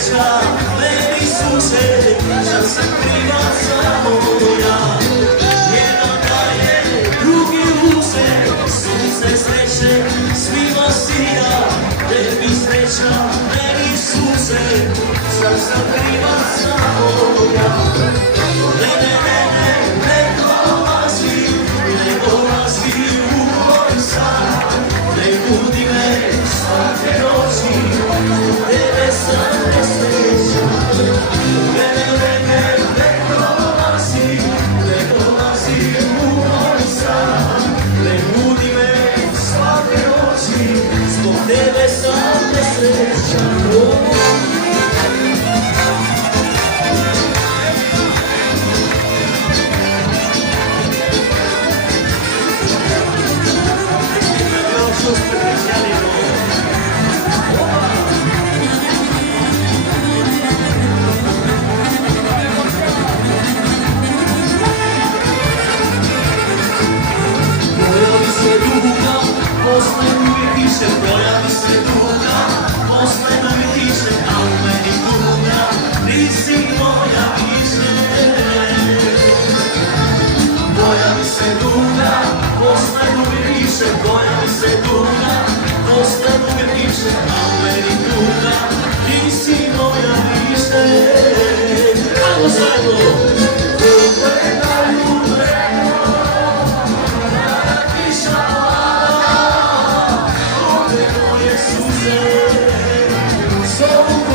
sreća, meni Isuse, šta sam kriva samo ja. Jedan daje, drugi uze, sunce sreće, svima sija. Tebi sreća, meni Isuse, šta sam kriva samo ja. Ne dolazi u moj san, ne budi me svake noći, tebe sam nesrećan. Ne dolazi u moj san, ne budi me svake noći, zbog tebe sam nesrećan. Posle uvijek tiše, pojavi se duga, posle uvijek tiše, a u meni tuga, nisi moja više. Pojavi se duga, posle uvijek tiše, pojavi se duga, posle uvijek tiše, a u meni tuga, nisi moja više. Ajmo zajedno! So